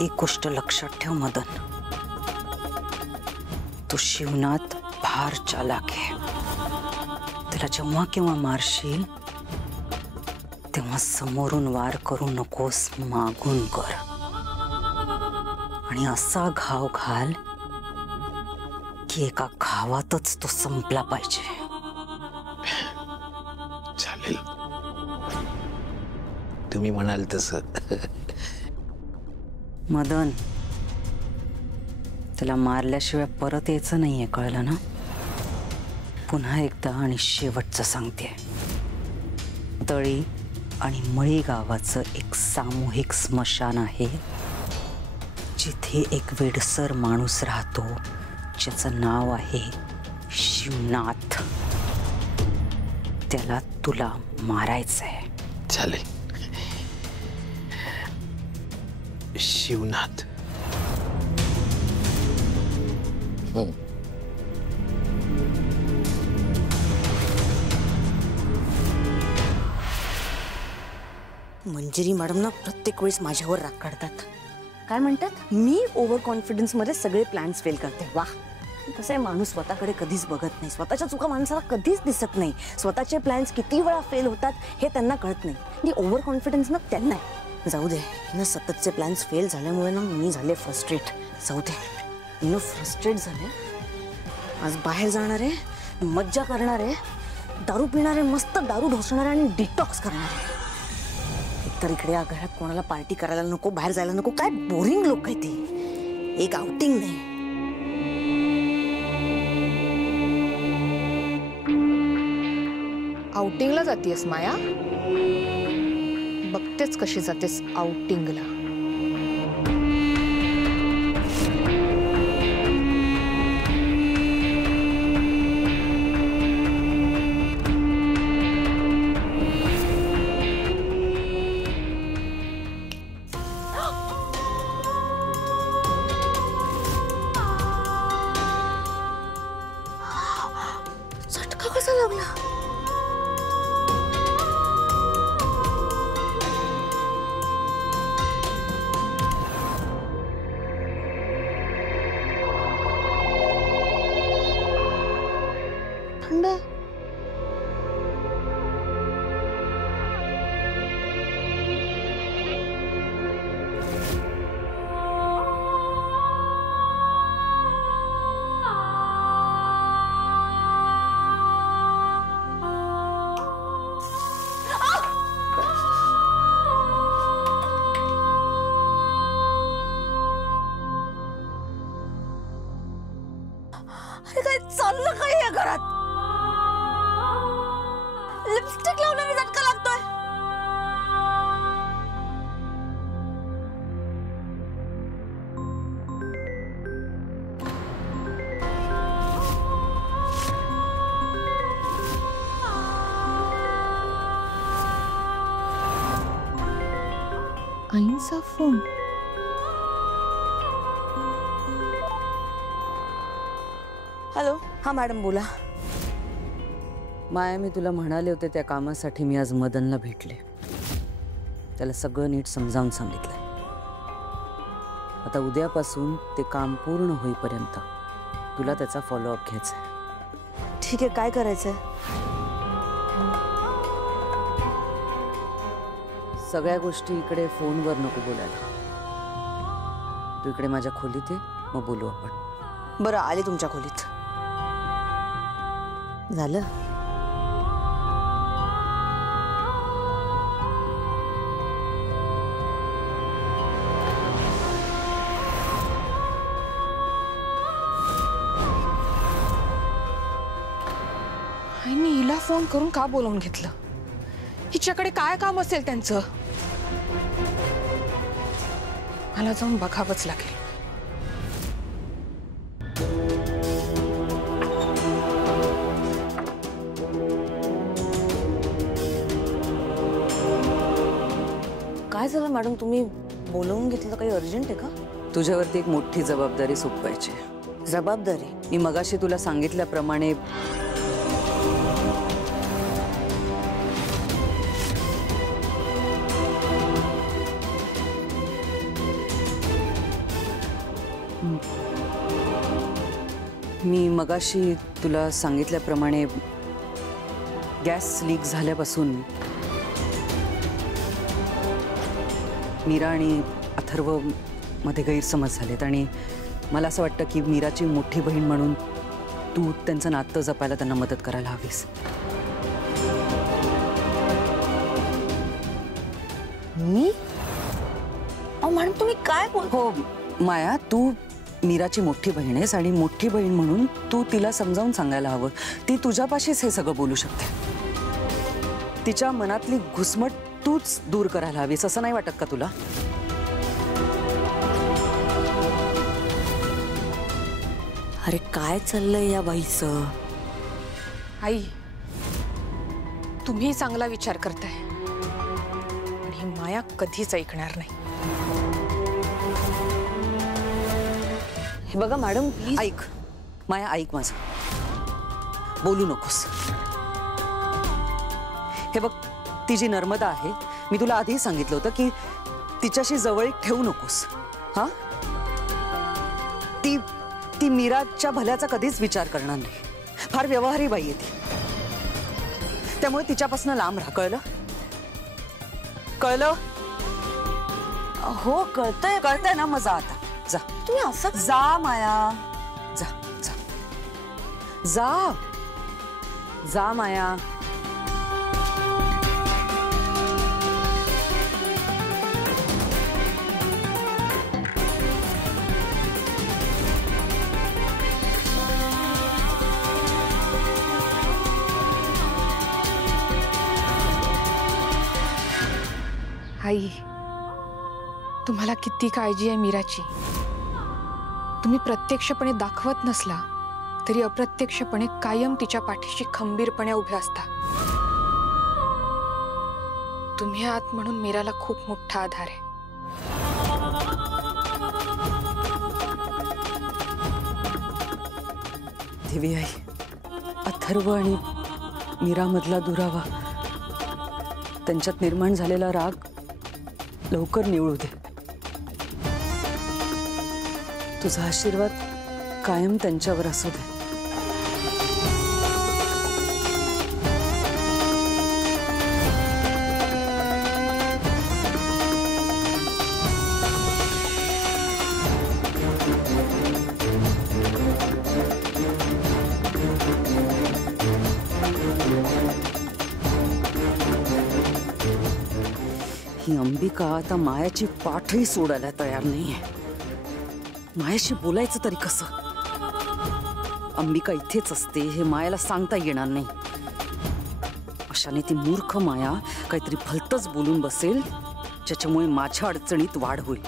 एक गोष्ट लक्षात ठेव मदन, तू शिवनाथ फार चालाक आहे. त्याला जेव्हा केव्हा मारशील तेव्हा समोरून वार करू नकोस, मागून कर. आणि असा घाव घाल की एका घावातच तो संपला पाहिजे. चालेल, तुम्ही म्हणाल तसं. मदन, त्याला मारल्याशिवाय परत यायचं नाहीये, कळलं ना? पुन्हा एकदा आणि शेवटचं सांगते, तळी आणि मळी गावाचं एक सामूहिक स्मशान आहे, जिथे एक वेडसर माणूस राहतो ज्याचं नाव आहे शिवनाथ. त्याला तुला मारायचंय. चालेल. शिवनाथ. मंजिरी मॅडम ना प्रत्येक वेळेस माझ्यावर राग काढतात. काय म्हणतात? मी ओव्हर कॉन्फिडन्स मध्ये सगळे प्लॅन्स फेल करते. वाह, कसं आहे, माणूस स्वतःकडे कधीच बघत नाही. स्वतःच्या चुका माणसाला कधीच दिसत नाही. स्वतःचे प्लॅन्स किती वेळा फेल होतात हे त्यांना कळत नाही. आणि ओव्हर कॉन्फिडन्स ना त्यांना आहे. जाऊ दे ना, सततचे प्लॅन्स फेल झाल्यामुळे ना मी झाले फ्रस्ट्रेट. जाऊ दे, फ्रस्ट्रेट झाले. आज बाहेर जाणार आहे, मज्जा करणार आहे, दारू पिणार आहे, मस्त दारू ढोसणार आहे आणि डिटॉक्स करणार आहे. एकतर इकडे या घरात कोणाला पार्टी करायला नको, बाहेर जायला नको. काय बोरिंग लोक आहे ते. एक आउटिंग नाही. आउटिंगला जातेस माया? बघतेच कशी जातेस आउटिंगला. झटका कसा लागला? थंड. अरे काय चाललं काय या घरात? लिपस्टिक लावल्याने झटका लागतोय. आईंचा फोन. हॅलो. हा मॅडम बोला. माया, मी तुला म्हणाले होते त्या कामासाठी मी आज मदनला भेटले. त्याला सगळं नीट समजावून सांगितलंय. आता उद्यापासून ते काम पूर्ण होईपर्यंत तुला त्याचा फॉलोअप घ्यायचा आहे. ठीक आहे, काय करायचंय? सगळ्या गोष्टी इकडे फोनवर नको बोलायला. तू इकडे माझ्या खोलीत ये, मग बोलू आपण. बरं, आले तुमच्या खोलीत. झालं. आईने हिला फोन करून का बोलावून घेतलं? हिच्याकडे काय काम असेल त्यांचं? मला जाऊन बघावंच लागेल. काय झालं मॅडम, तुम्ही बोलवून घेतलं? काही अर्जंट आहे का? तुझ्यावरती एक मोठी जबाबदारी सोपवायची. जबाबदारी? मी मगाशी तुला सांगितल्याप्रमाणे मी मगाशी तुला सांगितल्याप्रमाणे गॅस लीक झाल्यापासून मीरा आणि अथर्व मध्ये गैरसमज झालेत आणि मला असं वाटतं की मीराची मोठी बहीण म्हणून तू त्यांचं नातं जपायला त्यांना मदत करायला हवीस. मी मॅडम तुम्ही काय बोल. हो माया, तू मीराची मोठी बहीण आहेस आणि मोठी बहीण म्हणून तू तिला समजावून सांगायला हवं. ती तुझ्यापाशीच हे सगळं बोलू शकते. तिच्या मनातली घुसमट तूच दूर करायला हवीस, असं नाही वाटत का तुला? अरे काय चाललंय या बाईचं. आई, तुम्ही चांगला विचार करताय पण ही माया कधीच ऐकणार नाही. हे बघा मॅडम प्लीज. ऐक माया, ऐक माझं, बोलू नकोस. हे बघ, ती जी नर्मदा आहे, मी तुला आधी सांगितलं होतं की तिच्याशी जवळीक ठेवू नकोस. हा, ती ती मीराच्या भल्याचा कधीच विचार करणार नाही. फार व्यवहारी बाई आहे ती. त्यामुळे तिच्यापासून लांब राहा, कळलं? कळलं? हो कळतंय. कळतंय ना? मग जा आता, जा. तुम्ही असं जा माया, जा जा जा जा माया. आई, तुम्हाला किती काळजी आहे मीराची. तुम्ही प्रत्यक्षपणे दाखवत नसला तरी अप्रत्यक्षपणे कायम तिच्या पाठीशी खंबीरपणे उभे असता. तुम्ही आहात म्हणून मीराला खूप मोठा आधार आहे. देवी आई, अथर्व आणि मीरामधला दुरावा, त्यांच्यात निर्माण झालेला राग लवकर निवळू दे. तुझा आशीर्वाद कायम त्यांच्यावर असू दे. ही अंबिका आता मायाची पाठही सोडायला तयार नाहीये. मायाशी बोलायचं तरी कसं? अंबिका इथेच असते हे मायाला सांगता येणार नाही. अशाने ती मूर्ख माया काहीतरी भलतंच बोलून बसेल ज्याच्यामुळे माझ्या अडचणीत वाढ होईल.